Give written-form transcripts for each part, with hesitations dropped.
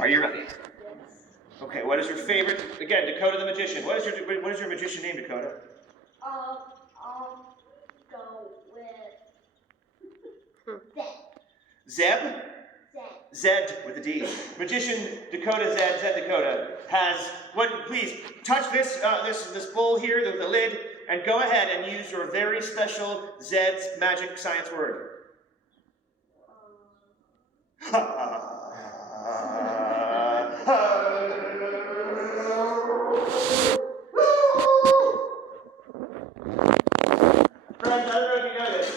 Are you ready? Okay, what is your favorite? Again, Dakota the magician. What is your magician name, Dakota? I'll go with Zeb? Zed. Zed with a D. Magician Dakota Zed Dakota has what? Please touch this bowl here, the lid, and go ahead and use your very special Zed's magic science word. Friends, I don't know if you know this,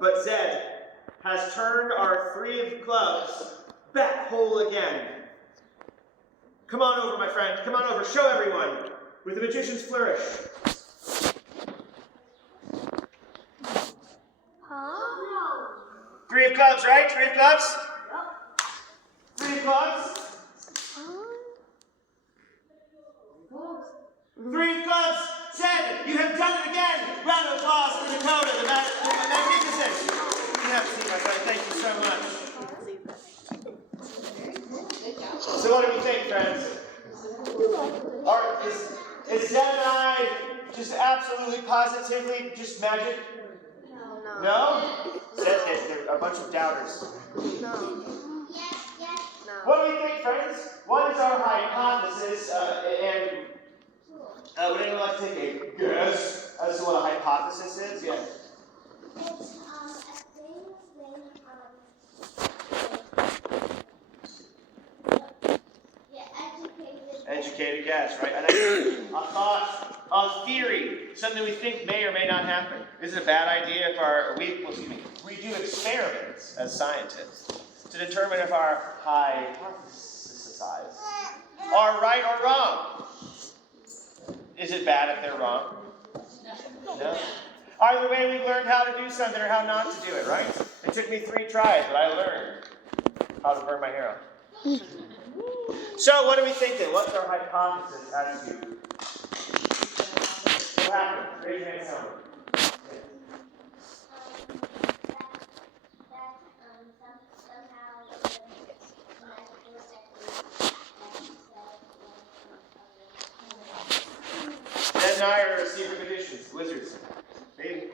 but Zed has turned our 3 of clubs back whole again. Come on over, my friend. Come on over. Show everyone with the magician's flourish. Huh? 3 of clubs, right? 3 of clubs? 3 of clubs? 3 of clubs. Zed, you have done it again. Round of applause for Dakota, the magnificent. You have a seat, my friend. Thank you so much. So what do we think, friends? Is Zed and I just absolutely, positively, just magic? No? Zed, there are a bunch of doubters. No. What do we think, friends? What is our hypothesis? Would anyone like to take a guess as to what a hypothesis is? Yeah. It's Educated guess, right? A thought, a theory, something we think may or may not happen. Is it a bad idea if we do experiments as scientists to determine if our hypotheses are right or wrong? Is it bad if they're wrong? No. Either way, we've learned how to do something or how not to do it, right? It took me 3 tries, but I learned how to burn my hair off. So, what are we thinking? What's our hypothesis as to what happened? Raise your hand, someone. Ned and I are secret magicians, wizards. Maybe.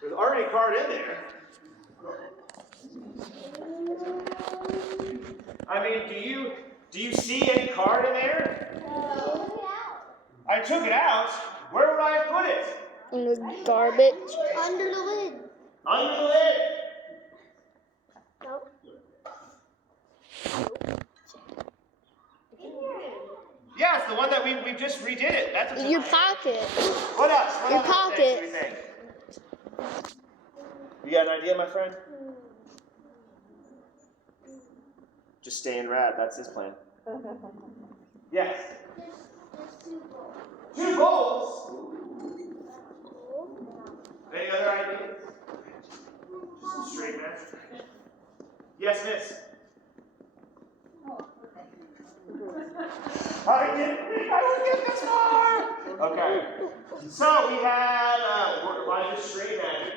There's already a card in there. I mean, do you see any card in there? I took it out. Where would I put it? In the garbage. under the lid. Under the lid. Nope. Yes, the one that we just redid it. That's what's in Your my pocket. What else? What Your other pocket. things do we think? You got an idea, my friend? Just stay in rad. That's his plan. Yes. There's 2 bowls. 2 bowls. Any other ideas? Just some straight magic. Yes, miss. I didn't think I would get this far. Okay. So we had why just straight magic.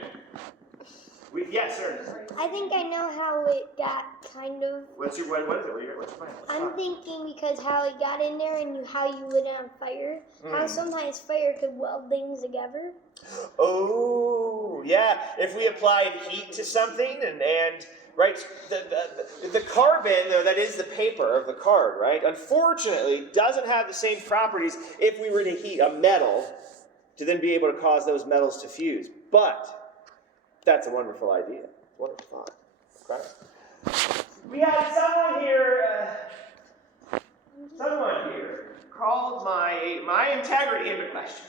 Yes, sir. I think I know how it got kind of. What is it? What's your plan? I'm thinking because how it got in there and how you lit it on fire. How sometimes fire could weld things together. Oh, yeah. If we applied heat to something and right, the carbon, though, that is the paper of the card, right, unfortunately doesn't have the same properties if we were to heat a metal to then be able to cause those metals to fuse. But that's a wonderful idea. Wonderful thought. Okay. We had someone here called my integrity into question.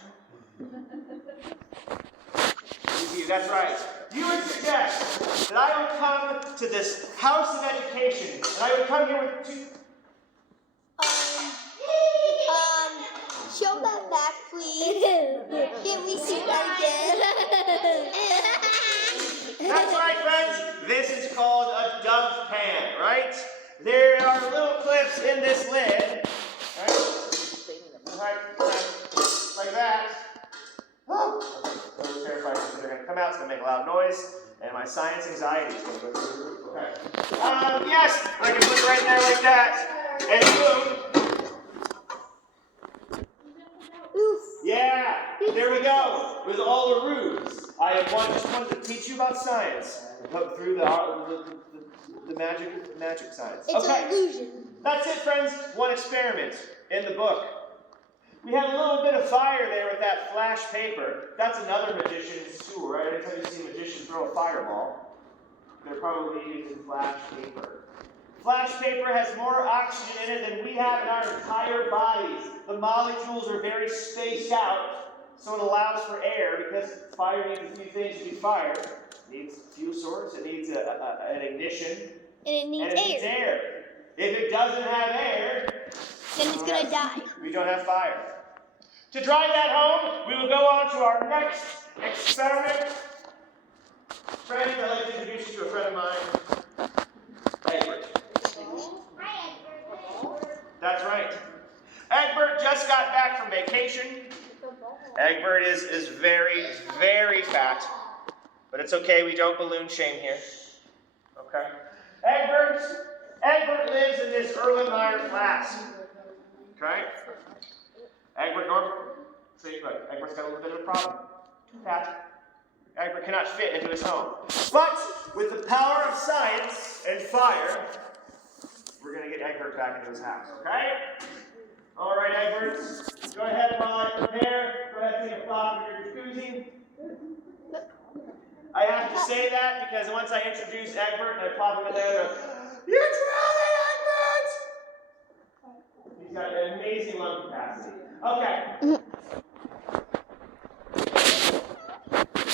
That's right. You would suggest that I would come to this house of education, and I would come here with 2. Show that back, please. Can we see that again? That's right, friends. This is called a dove pan, right? There are little clips in this lid, right, like that. Oh, those terrified things are going to come out. It's going to make a loud noise, and and my science anxiety is going to go through the roof. Okay. Yes, I can put it right there like that. And boom. Oof. Yeah, there we go. It was all a ruse. I just wanted to teach you about science, but through the magic science. It's an illusion. That's it, friends. One experiment in the book. We had a little bit of fire there with that flash paper. That's another magician's tool, right? Anytime you see a magician throw a fireball, they're probably using flash paper. Flash paper has more oxygen in it than we have in our entire bodies. The molecules are very spaced out, so it allows for air, because fire needs a few things to be fired. It needs a fuel source, it needs an ignition, And it needs and it needs air. If it doesn't have air, Then it's going to die. we don't have fire. To drive that home, we will go on to our next experiment. Friends, I'd like to introduce you to a friend of mine, Egbert. That's right. Egbert just got back from vacation. Egbert is very, very fat. But it's okay, we don't balloon shame here. Okay? Egbert lives in this Erlenmeyer flask. Okay? Egbert, see, look, Egbert's got a little bit of a problem. Too fat. Egbert cannot fit into his home. But with the power of science and fire, we're going to get Egbert back into his house, okay? All right, Egbert, go ahead while I prepare. Go ahead and take a flop in your jacuzzi. I have to say that because once I introduce Egbert and I pop him in there, they're, "You're drowning, Egbert!" He's got an amazing lung capacity. Okay.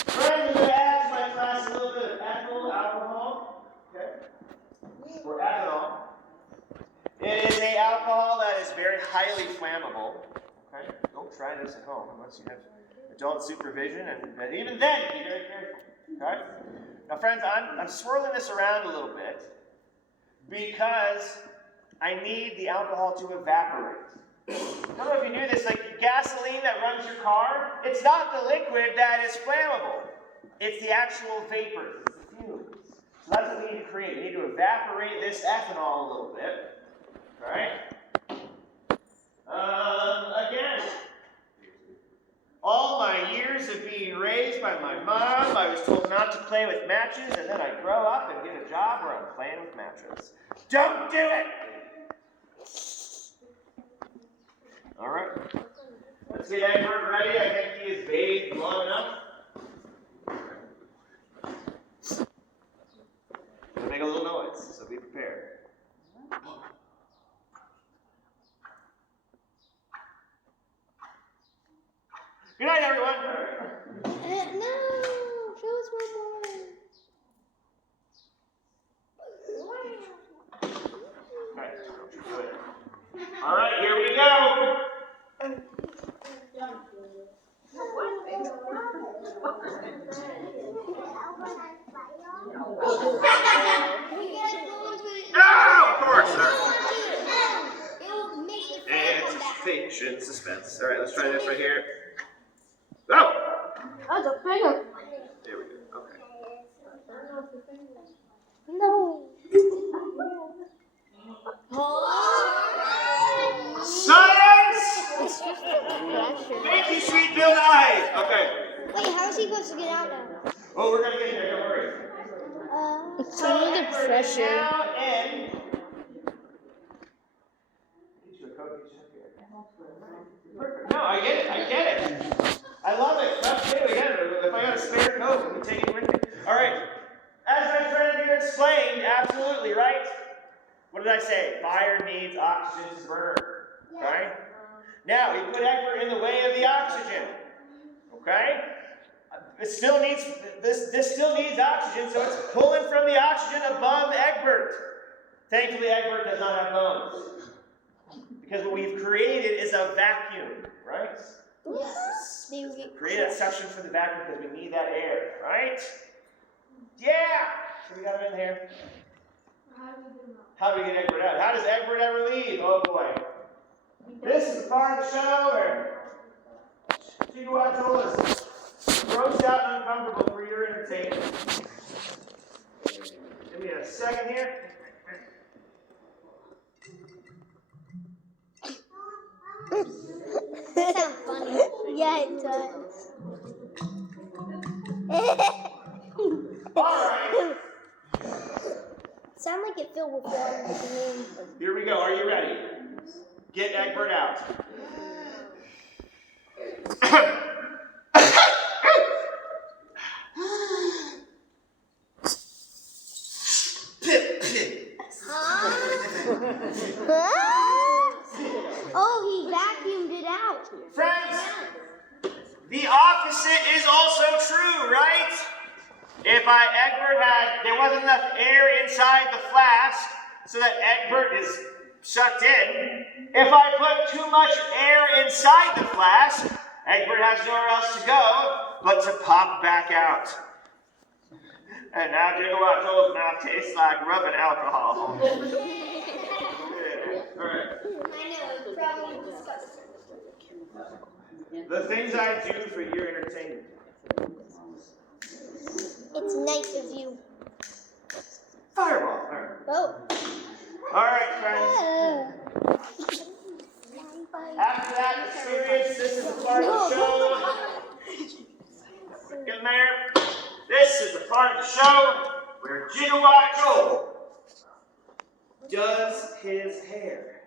Friends, I'm going to add to my class a little bit of ethyl alcohol. Okay? Or ethanol. It is an alcohol that is very highly flammable. Okay? Don't try this at home unless you have adult supervision, and even then, be very careful. Okay? Now, friends, I'm swirling this around a little bit because I need the alcohol to evaporate. I don't know if you knew this, like gasoline that runs your car, it's not the liquid that is flammable. It's the actual vapor, it's the fumes. So that's what we need to create. We need to evaporate this ethanol a little bit. Alright? Again, all my years of being raised by my mom, I was told not to play with matches, and then I grow up and get a job where I'm playing with matches. Don't do it! All right. Let's get Egbert ready. I think he is bathed long enough. It'll make a little noise, so be prepared. Good night, everyone. No, show us one more. All right, here we go. Oh, of course. Anticipation, suspense. All right, let's try this right here. Go. That's a finger. There we go. Okay. No. Science! Thank you, sweet Bill Nye. Okay. Wait, how is he supposed to get out now? Oh, we're gonna get there. Don't worry. It's So Egbert is now in. Perfect. No, I get it. I love it. Let's do it again. If I got a spare coat, let me take it with me. All right. As my friend here explained, absolutely right. What did I say? Fire needs oxygen to burn. Okay? Now, we put Egbert in the way of the oxygen. Okay? This still needs oxygen, so it's pulling from the oxygen above Egbert. Thankfully, Egbert does not have bones. Because what we've created is a vacuum, right? Yes. Create a section for the vacuum because we need that air, right? Yeah! So we got him in here. How do we get Egbert out? How does Egbert ever leave? Oh boy. This is the part of the show where Chico told us gross out and uncomfortable for your entertainment. second here? That sounds funny. Yeah, it does. Alright. Sound like it filled with water at the end. Here we go. Are you ready? Get Egbert out. Oh, he vacuumed it out. Friends, the opposite is also true, right? If there wasn't enough air inside the flask so that Egbert is sucked in. If I put too much air inside the flask, Egbert has nowhere else to go but to pop back out. And now Gigawatto's mouth tastes like rubbing alcohol. Yeah. All right. I know, it's probably disgusting. The things I do for your entertainment. It's nice of you. Fireball. All right. Oh. All right, friends. After that experience, this is the part of the show. Get in there. This is the part of the show where Gigawatt Joel does his hair.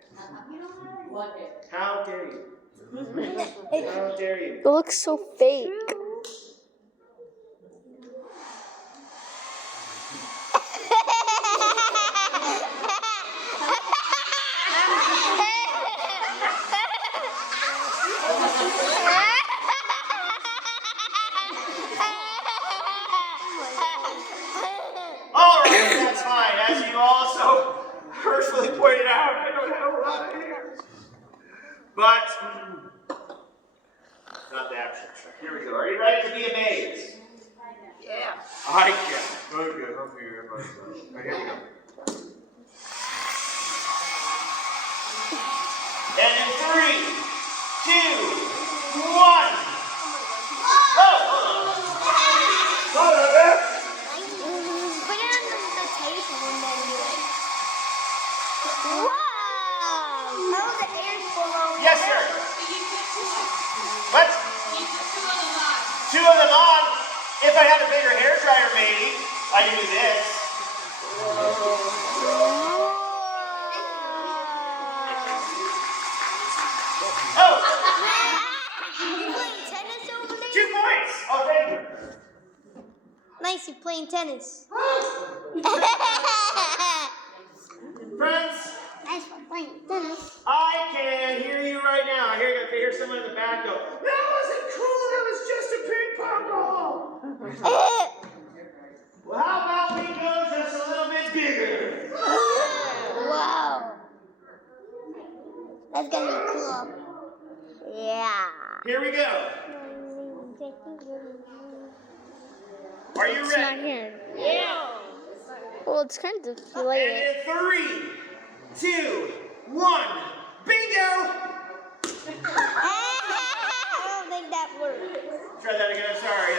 How dare you? How dare you? It looks so fake. All right, that's fine. As you also personally pointed out, I don't have a lot of hair. But, not the action. Here we go. Are you ready to be amazed? Yeah. I can. Okay, hopefully everybody's ready. All right, here we go. And in 3, 2, 1. Oh, hold on. Hold on, man. Put it on the table and then do it. Wow! How the air's below. Yes, sir. What? Two of them on. If I had a bigger hair dryer, maybe I can do this. Oh, You playing tennis over there? 2 points. Oh, thank you. Nice, you playing tennis. Friends, Nice for playing tennis. I can hear you right now. I hear someone in the back go, that wasn't cool. That was just a ping pong ball. Well, how about we go just a little bit bigger? Wow. That's gonna be cool. Yeah. Here we go. Are you It's not ready? here. Yeah. Well, it's kind of And deflated. in 3, 2, 1, bingo! I don't think that worked. Try that again, I'm sorry.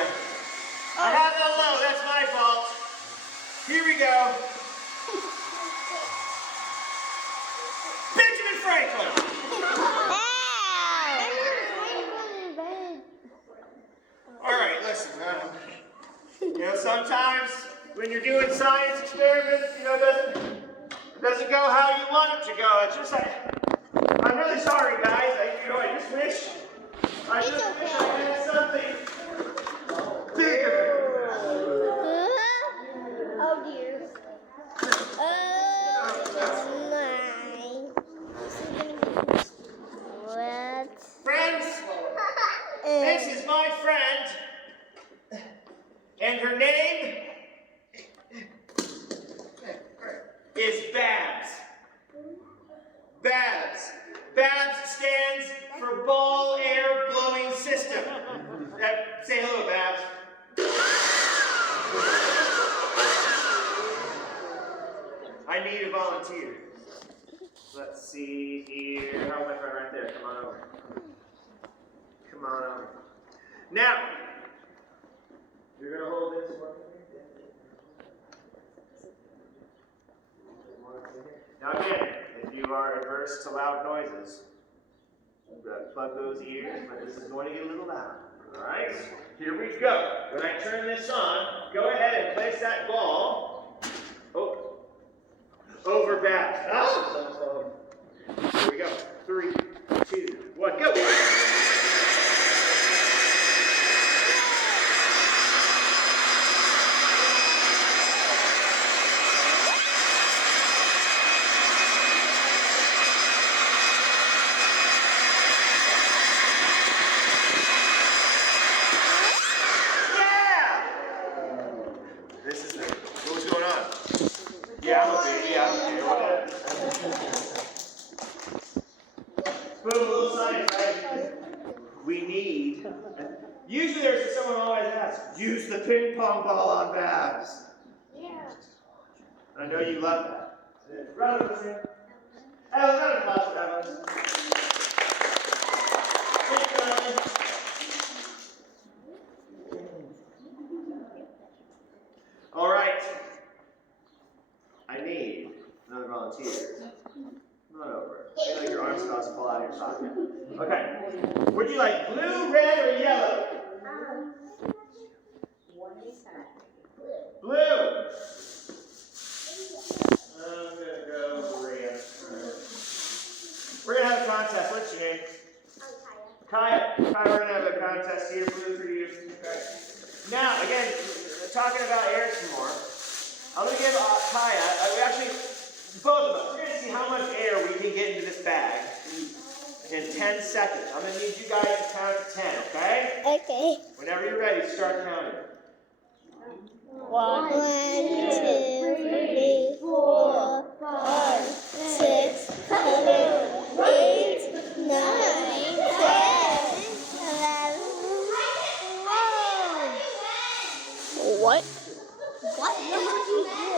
I had that low, that's my fault. Here we go. Benjamin Franklin! Alright, listen, sometimes when you're doing science experiments, it doesn't go how you want it to go. It's just like, I'm really sorry, guys. I just wish I had something bigger. Oh dear. What? Friends, this is my friend, and her name is Babs. Babs. Babs stands for Ball Air Blowing System. Say hello, Babs. I need a volunteer. Let's see here. How's my friend right there? Come on over. Come on over. Now, you're going to hold this one. Now again, if you are adverse to loud noises, you've got to plug those ears, but this is going to get a little loud. Alright? Here we go. When I turn this on, go ahead and place that ball over Babs. Oh! Here we go. 3, 2, 1, go! Yeah, I'm a baby, I don't care, whatever. Boom, a little science, right? We need, usually there's someone always asks, use the ping pong ball on Babs. Yeah. I know you love that. Round of applause here. Hey, let's round of applause for Evelyn. Thank you, Evelyn. All right. I need another volunteer. Not over. I feel like your arm's about to fall out of your socket. Okay. Would you like blue, red, or yellow? Blue. I'm gonna go red. We're gonna have a contest. What's your name? Kaya. Kaya, we're gonna have a contest here. Blue for you. Okay. Now, again, talking about air some more. I'm going to give Kaya, both of us, we're going to see how much air we can get into this bag in 10 seconds. I'm going to need you guys to count to 10, okay? Okay. Whenever you're ready, start counting. 1, 2, 3, 4, 5, 6, 7, 8, 9, 10, 11. What? What? It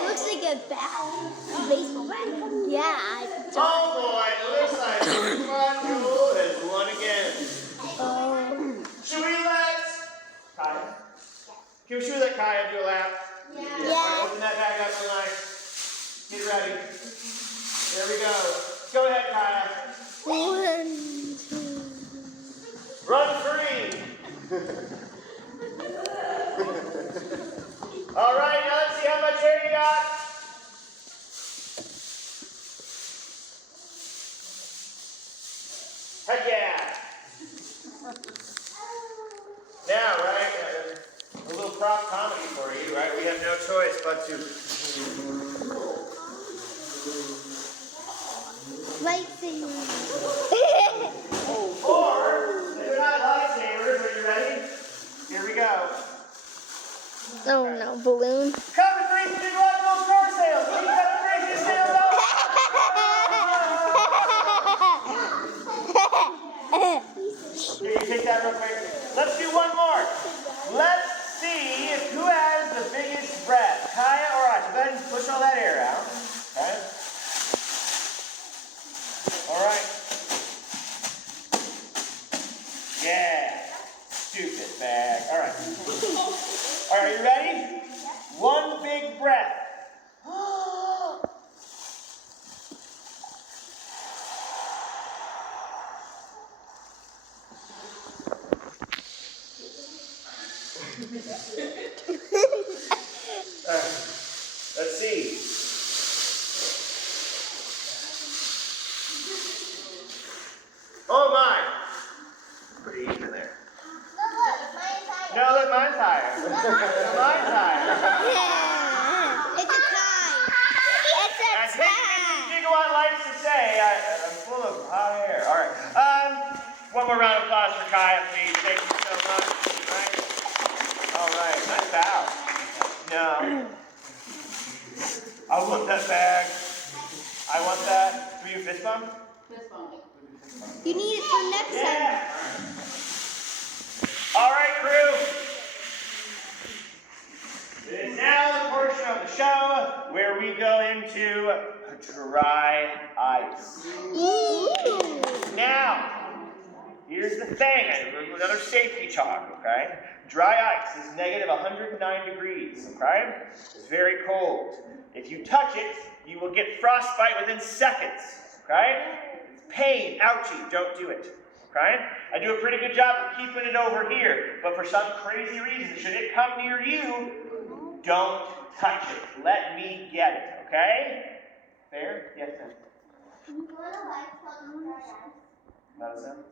looks like a bat. A baseball bat. Yeah. Oh boy, it looks like one rule has won again. Should we let Kaya? Should we let Kaya do a lap? Yeah. All right, open that bag up real nice. Get ready. There we go. Go ahead, Kaya. 1, 2. Run free. All right, now let's see how much air you got. Heck yeah. Now, right, a little prop comedy for you, right? We have no choice but to... Lightsaber. Or, they're not lightsabers, are you ready? Here we go. Oh no, balloon. Cover 3 to Rockville car sales. Can you cover 3 to sales out? Here, you take that real quick. Let's do one more. Let's see who has the biggest breath, Kaya or I. So go ahead and push all that air out. Okay. All right. Yeah. Stupid bag. All right. All right, you ready? One big breath. Let's see. Oh my. Pretty even there. No, look, mine's higher. Mine's higher. It's a tie. As Gigawatt likes to say, I'm full of hot air. All right. One more round of applause for Kaya, please. Thank you so much. All right. Nice bow. No. I want that bag. I want that. Do you fist bump? You need it for next time. Yeah. All right, crew. It is now the portion of the show where we go into dry ice. Now, here's the thing. Another safety talk, okay? Dry ice is negative 109 degrees, okay? It's very cold. If you touch it, you will get frostbite within seconds, okay? It's pain, ouchie, don't do it, okay? I do a pretty good job of keeping it over here, but for some crazy reason, should it come near you, don't touch it. Let me get it, okay? Fair? Yes, ma'am. Not a sound?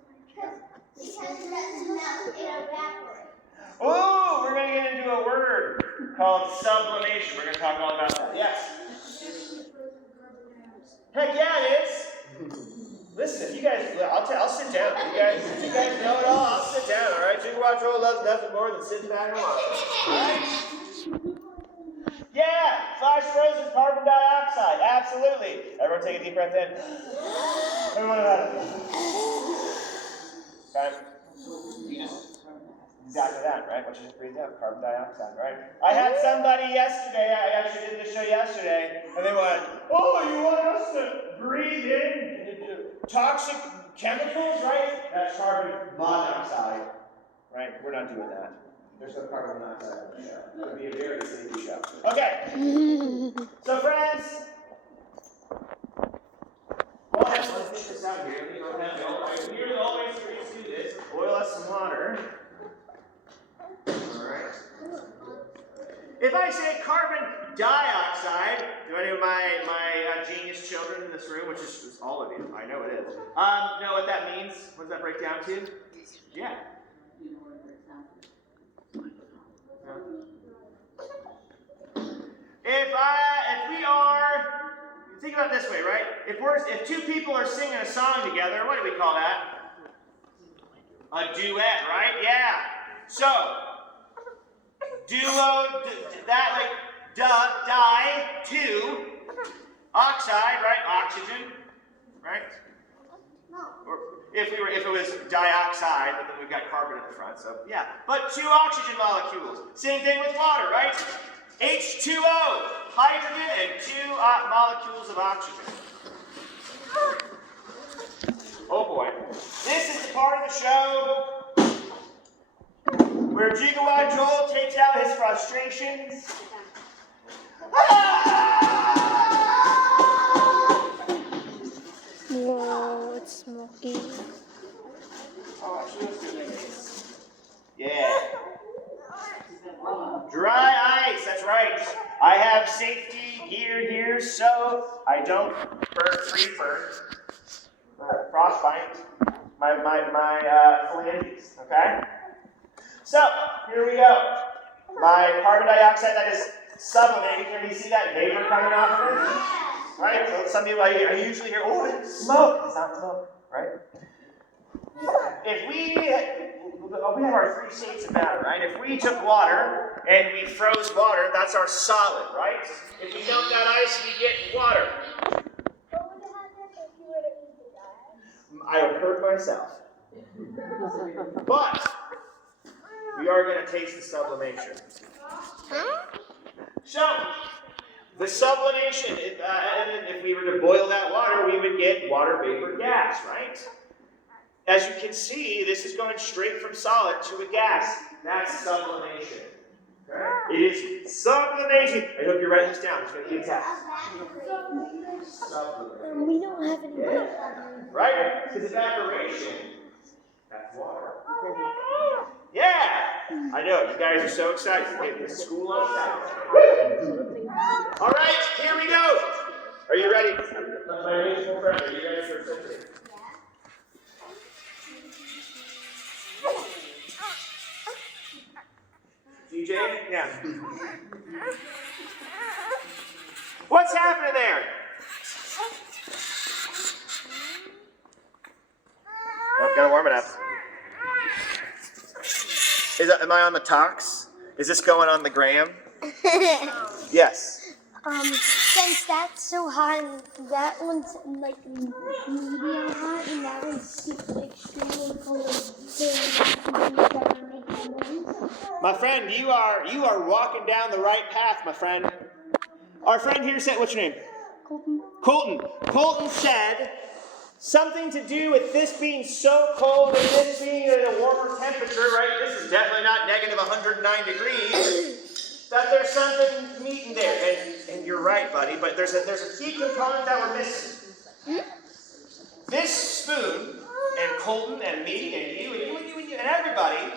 Oh, we're going to get into a word called sublimation. We're going to talk all about that. Yes? Heck yeah, it is. Listen, if you guys, I'll sit down. If you guys know it all, I'll sit down, all right? Jigawatro loves nothing more than sitting back and watching. All right? Yeah, flash frozen carbon dioxide. Absolutely. Everyone take a deep breath in. Everyone about it. Okay? Exactly that, right? What you just breathed out, carbon dioxide, right? I had somebody yesterday, I actually did this show yesterday, and they went, oh, you want us to breathe in toxic chemicals, right? That's carbon monoxide, right? We're not doing that. There's no carbon monoxide on the show. It would be a very sleepy show. Okay. So, friends, well, let's take this out here. Here are the only ways for you to do this. Boil us some water. Alright. If I say carbon dioxide, do any of my genius children in this room, which is all of you, I know it is, know what that means? What does that break down to? Yeah. If we are, think about it this way, right? If two people are singing a song together, what do we call that? A duet, right? Yeah. So, duo, that like di, oxide, right? Oxygen, right? Or if it was dioxide, but then we've got carbon at the front, so yeah. But two oxygen molecules. Same thing with water, right? H2O, hydrogen, and two molecules of oxygen. Oh boy. This is the part of the show where Gigawatt Joel takes out his frustrations. Whoa, it's smoky. Oh, actually, let's do this. Yeah. Dry ice, that's right. I have safety gear here so I don't frostbite my phalanges, okay? So, here we go. My carbon dioxide that is sublimating. Can you see that vapor coming off of it? Right? So some people, I usually hear, oh, it's smoke. It's not smoke, right? If we have our three states of matter, right? If we took water and we froze water, that's our solid, right? If we melt that ice, we get water. What would happen if you were to eat the ice? I would hurt myself. But we are going to taste the sublimation. So, the sublimation, if we were to boil that water, we would get water vapor gas, right? As you can see, this is going straight from solid to a gas. That's sublimation. Okay? It is sublimation. I hope you're writing this down. It's going to be a test. Sublimation. We don't have any. Right? Because evaporation, that's water. Yeah! I know, you guys are so excited. You're getting to school on Saturday. All right, here we go. Are you ready? My musical friend, are you ready for a symphony? DJ? Yeah. What's happening there? Oh, gotta warm it up. Am I on the Tox? Is this going on the gram? Yes. Since that's so hot and that one's like medium hot and that one's super extremely cold. My friend, you are walking down the right path, my friend. Our friend here said, what's your name? Colton. Colton. Colton said something to do with this being so cold and this being at a warmer temperature, right? This is definitely not negative 109 degrees. That there's something meat in there. And you're right, buddy, but there's a key component that we're missing. This spoon, and Colton, and me, and you, and everybody,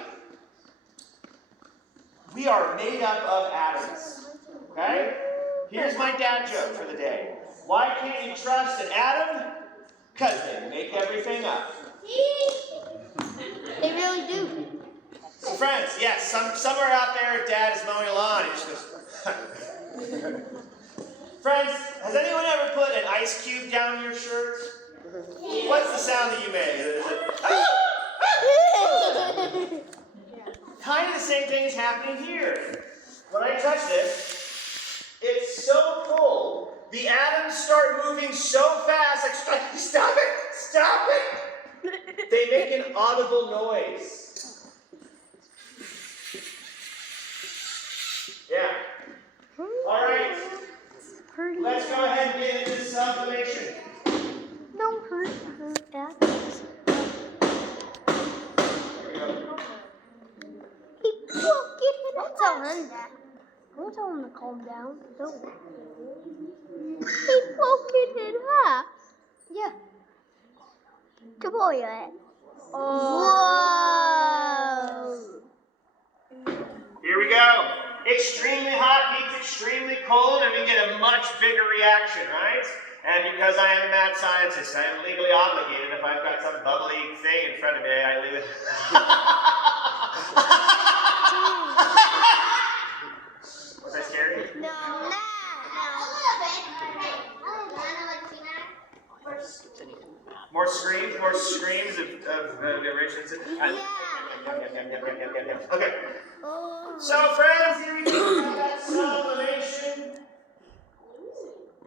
we are made up of atoms. Okay? Here's my dad joke for the day. Why can't you trust an atom? Because they make everything up. They really do. So friends, yes, somewhere out there, Dad is mowing a lawn. And he just goes, friends, has anyone ever put an ice cube down your shirt? What's the sound that you made? Is it, kind of the same thing is happening here. When I touch this, it's so cold, the atoms start moving so fast, like, stop it! They make an audible noise. Yeah. All right. Let's go ahead and get into sublimation. Don't hurt Dad. Don't tell him that. Don't tell him to calm down. Don't. Keep poking it, huh? Yeah. Come on, yeah. Whoa. Here we go. Extremely hot meets extremely cold, and we get a much bigger reaction, right? And because I am a mad scientist, I am legally obligated. If I've got some bubbly thing in front of me, I leave it. Was I scary? No. More screams of the originals. Okay. So, friends, here we go. That sublimation.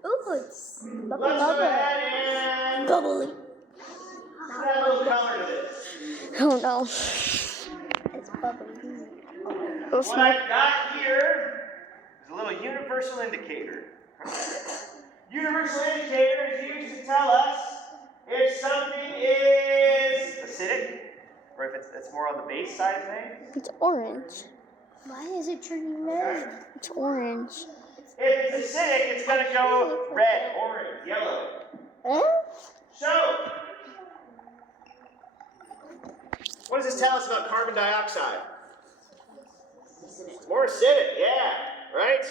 Ooh, it's Let's go ahead and bubbly. add a little color to this. Oh no. It's bubbly. What I've got here is a little universal indicator. Universal indicator is used to tell us if something is acidic, or if it's more on the base side of things. It's orange. Why is it turning red? It's orange. If it's acidic, it's going to go red, orange, yellow. So, what does this tell us about carbon dioxide? It's more acidic, yeah, right?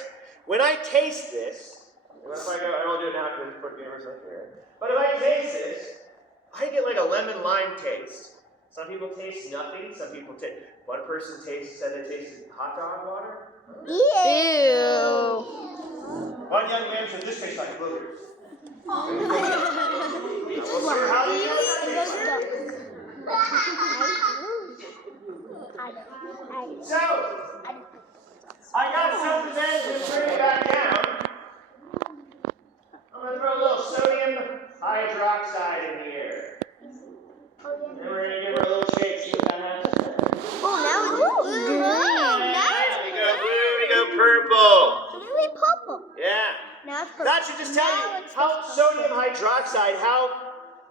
When I taste this, what if I go, I won't do it now because it's for the universal here. But if I taste this, I get like a lemon lime taste. Some people taste nothing. Some people taste. One person said they tasted hot dog water. Ew. One young man said this tastes like boogers. Wow. How do you know that tastes? So, I got something then to bring it back down. I'm going to throw a little sodium hydroxide in the air. And we're going to give her a little shake, see what that happens. Oh, now it's blue. Yeah, we go blue, we go purple. Really purple. Yeah. Now it's purple. That should just tell Now you it's how purple. sodium hydroxide, how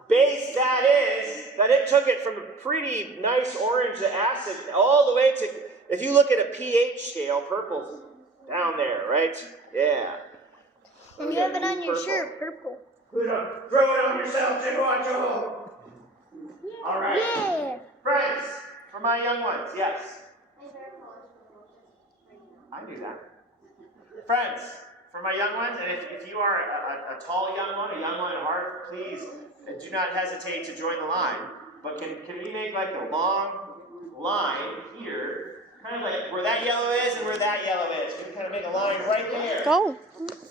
base that is, that it took it from a pretty nice orange to acid all the way to, if you look at a pH scale, purple's down there, right? Yeah. And you have it on your shirt, purple. Throw it on yourself, Jim Wacho. All right. Yeah. Friends, for my young ones, yes. I knew that. Friends, for my young ones, and if you are a tall young one, a young one at heart, please do not hesitate to join the line. But can we make like a long line here, kind of like where that yellow is and where that yellow is? Can we kind of make a line right there? Go.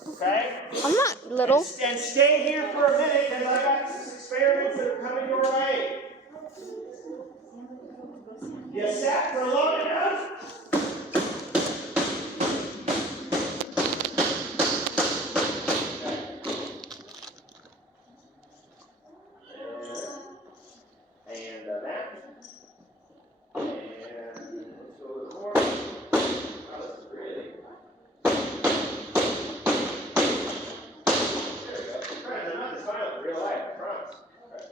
Okay? I'm not little. And stay here for a minute because I got some experiments that are coming your way. You sat for long enough? And that. And let's go with more. Wow, this is really. There we go. Friends, I'm not this final in real life, I promise. Okay.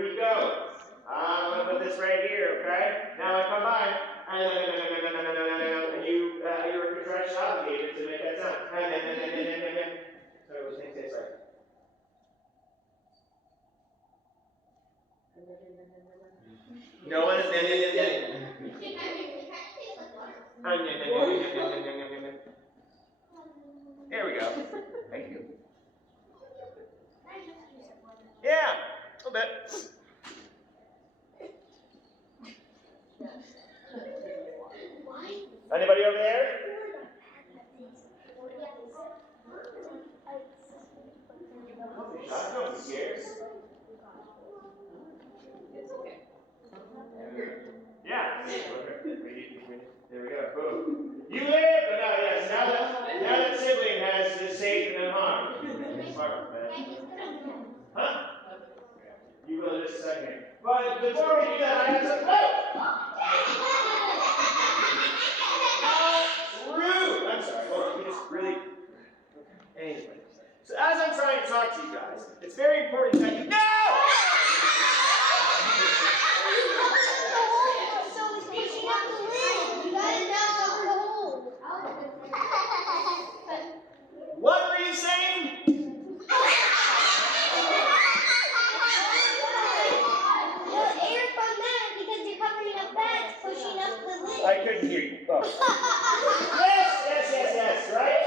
we go. I'm going to put this right here, okay? Now I come by, and you're contractually obligated to make that sound. So it was things taste like. No one is. There we go. Thank you. Yeah, a little bit. Anybody over there? Don't be scared. Yeah. There we go. Boom. You live, but now, yes. Now that sibling has is safe and unharmed. Huh? You will in just a second. But before we do that, I have some. Oh! Rude! I'm sorry. Well, you just really. Anyway. So as I'm trying to talk to you guys, it's very important that you. No! What were you saying? I couldn't hear you. Oh. Yes, right?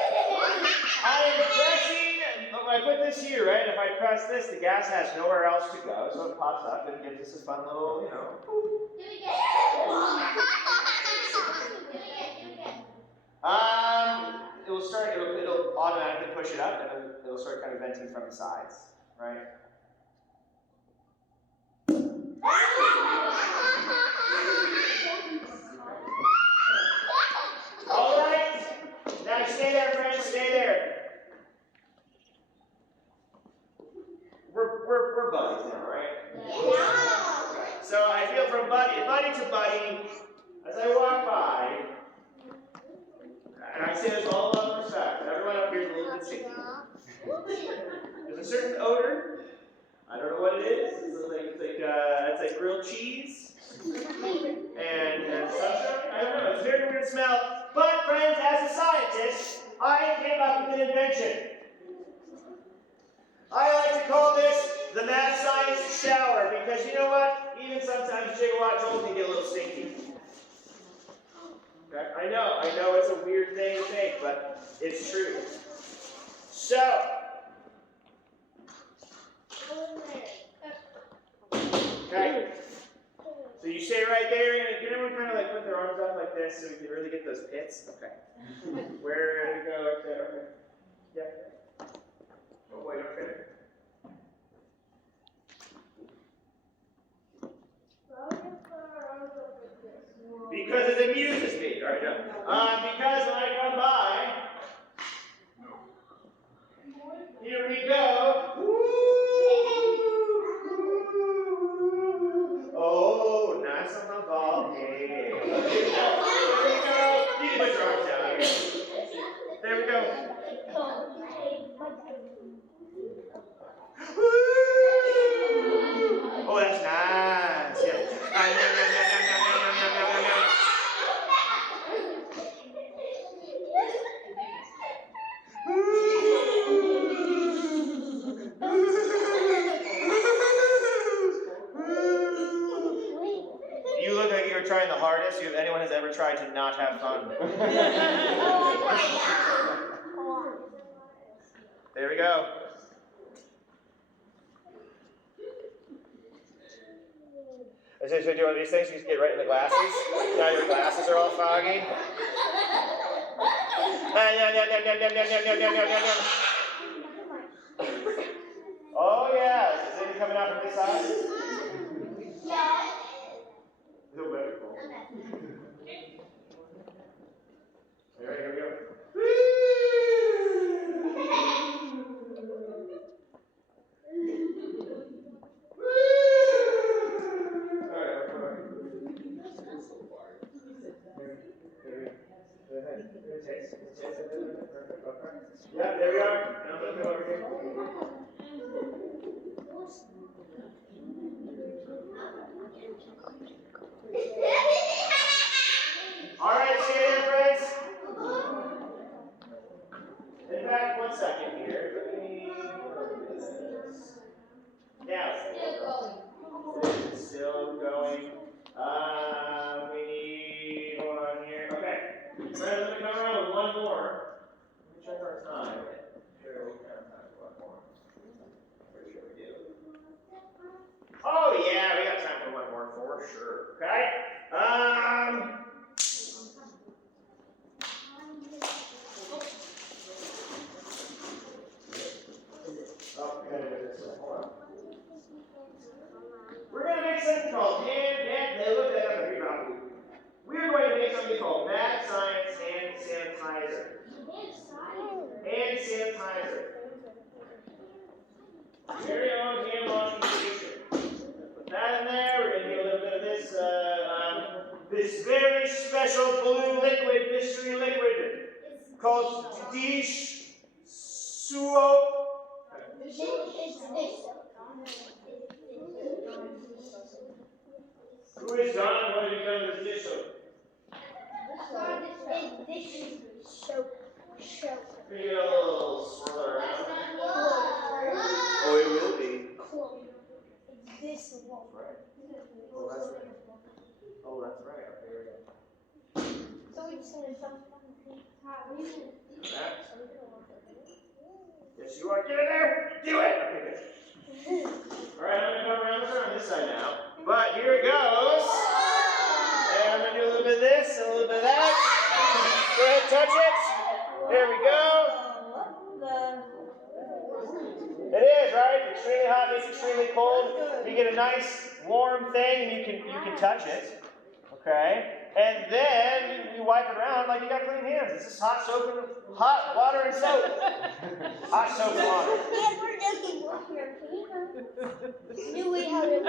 I am pressing, when I put this here, right? If I press this, the gas has nowhere else to go, so it pops up and gives us this fun little, It'll automatically push it up, and then it'll start kind of venting from the sides, right? All right. Now stay there, friends. Stay there. We're buddies now, right? Yeah. So I feel from buddy to buddy as I walk by, and I say this all love and respect. Everyone up here is a little bit stinky. There's a certain odor. I don't know what it is. It's like grilled cheese and sunshine. I don't know. It's a very weird smell. But friends, as a scientist, I came up with an invention. I like to call this the mad science shower because you know what? Even sometimes gigawatts old can get a little stinky. Okay? I know it's a weird thing to think, but it's true. So, okay. So you stay right there, and can everyone kind of like put their arms up like this so we can really get those pits? Okay. Where to go? Right there. Okay. Yeah. Oh wait, okay. Because it amuses me, right? Because when I come by, here we go. Oh, nice on the ball. Hey. There we go. You can put your arms down here. There we go. Oh, that's nice. Yeah. You look like you were trying the hardest anyone has ever tried to not have fun. There we go. So you do one of these things, you just get right in the glasses. Now your glasses are all foggy. Oh yeah, is it coming out from this side? Yeah. No better. Alright, here we go. Yeah, there we are. Now let's go over here. called we're going to make something called Mad Science Hand Sanitizer. Hand sanitizer. Very own hand washing station. Put that in there. We're going to do a little bit of this, this very special blue liquid, mystery liquid, called Dish Suo. Who is John? What have you done with this dish soap? Can you get a little swirl around? Oh, it will be. This one. Right. Oh, that's right. Oh, that's right. Okay, here we go. So we're just gonna dump That. Yes, you are. Get in there. Do it. Okay, good. All right, I'm gonna come around on this side now. But here it goes. And I'm gonna do a little bit of this and a little bit of that. Go ahead, touch it. There we go. It is, right? Extremely hot, it's extremely cold. You get a nice warm thing and you can touch it. Okay? And then you wipe it around like you got clean hands. This is hot soap and hot water and soap. Hot soap and water. Yeah, we're just washing your hands. New way how to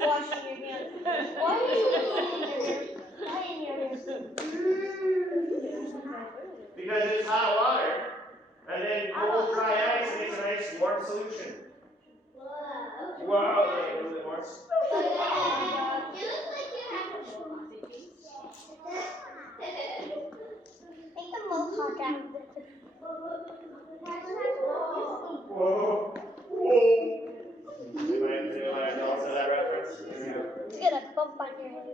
wash your hands. Why are you in your hands? Why in your hands? Because it's hot water. And then cold dry ice makes a nice warm solution. Wow, a little bit more. Make a mohawk out of it. Whoa. Whoa. Anybody also that reference? You get a bump on your head.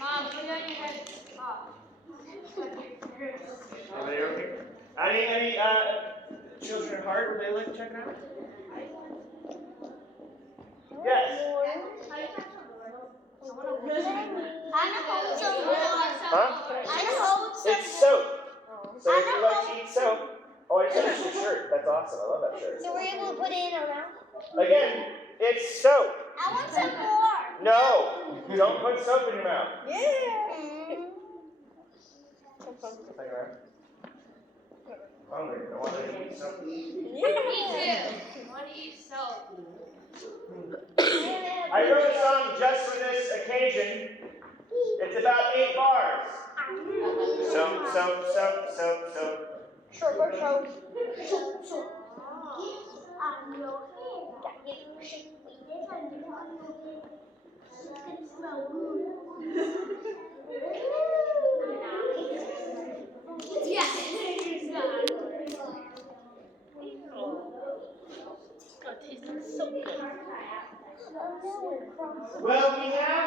Mom, put it on your head. Anybody over here? Any children at heart? Would they like to check it out? Yes. I'm hold some more. Huh? I'm hold some It's soap. So if you like to eat soap, oh, I finished your shirt. That's awesome. I love that shirt. So we're able to put it in around. Again, it's soap. I want some more. No, don't put soap in your mouth. Hungry. I want to eat soap. Me too. I want to eat soap. I wrote a song just for this occasion. It's about 8 bars. Soap, soap, soap, soap, soap. Yeah. Well, we have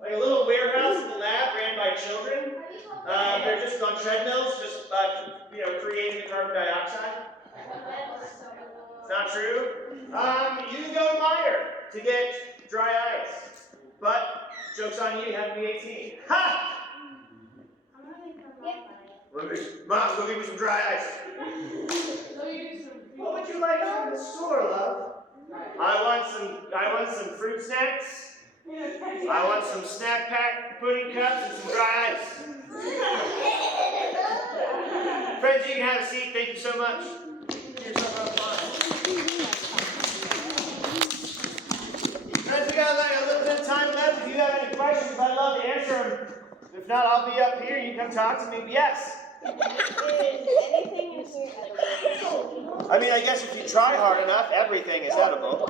like a little warehouse in the lab ran by children. They're just on treadmills, just creating the carbon dioxide. It's not true. You can go to Meijer to get dry ice, but joke's on you. You have to be 18. Ha! Mom, go get me some dry ice. What would you like from the store, love? I want some fruit snacks. I want some snack pack pudding cups and some dry ice. Friends, you can have a seat. Thank you so much. Friends, we got a little bit of time left. If you have any questions, I'd love to answer them. If not, I'll be up here. You can come talk to me. Yes. I mean, I guess if you try hard enough, everything is edible.